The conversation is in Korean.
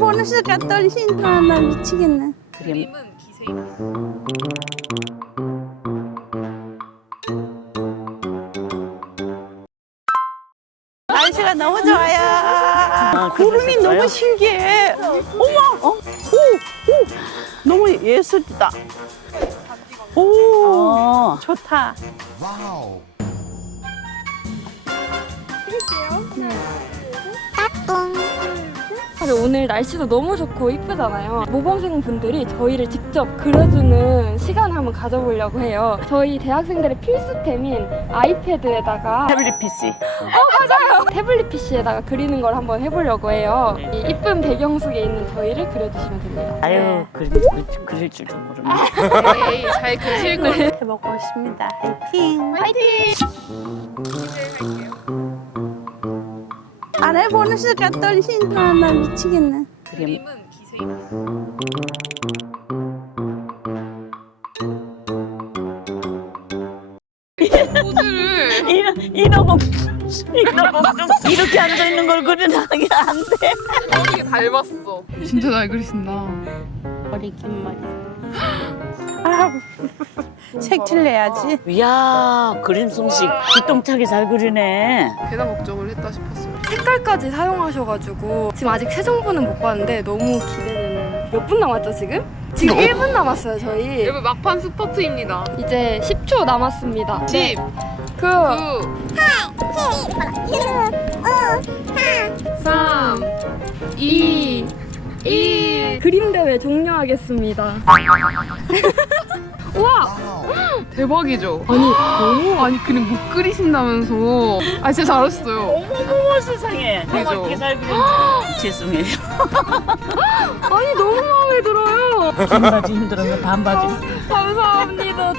보는 순간 떨린다. 나 미치겠네. 그림 날씨가 너무 좋아요. 아, 구름이 그러셨어요? 너무 신기해. 어머, 어, 오, 오, 너무 예술이다. 오, 어, 좋다. 사실 오늘 날씨도 너무 좋고 이쁘잖아요. 모범생 분들이 저희를 직접 그려주는 시간을 한번 가져보려고 해요. 저희 대학생들의 필수템인 아이패드에다가 태블릿 PC. 태블릿 PC에다가 그리는 걸 한번 해보려고 해요. 네. 이 이쁜 배경 속에 있는 저희를 그려주시면 됩니다. 아유, 그림 그릴, 그릴 줄도 모르네. 에이, 잘 그실 거. 해보고 있습니다. 화이팅! 안 해보는 순간 떨린다. 나 미치겠네. 그림 포즈를 이러, 이러고 이러고 좀 이렇게 앉아 있는 걸 그리는 게안 돼. 머리게 닮았어. 진짜 잘 그리신다. 머리 긴 머리. 아, 색칠 내야지. 이야, 그림 솜씨 기똥차게 잘 그리네. 괜한 걱정을 했다 싶었어요. 색깔까지 사용하셔가지고 지금 아직 새 정보는 못 봤는데 너무 기대되는 몇 분 남았죠 지금? 지금 1분 남았어요 저희 여러분 막판 스퍼트입니다. 이제 10초 남았습니다 10, 그 9, 3, 2, 1. 그림 대회 종료하겠습니다 우와 대박이죠? 아니, 너무 아니 그냥 못 그리신다면서. 아 진짜 잘하셨어요. 어머 세상에. 그죠? 잘 그리는데. 죄송해요. 아니 너무 마음에 들어요 반바지 힘들어서 반바지. 감사합니다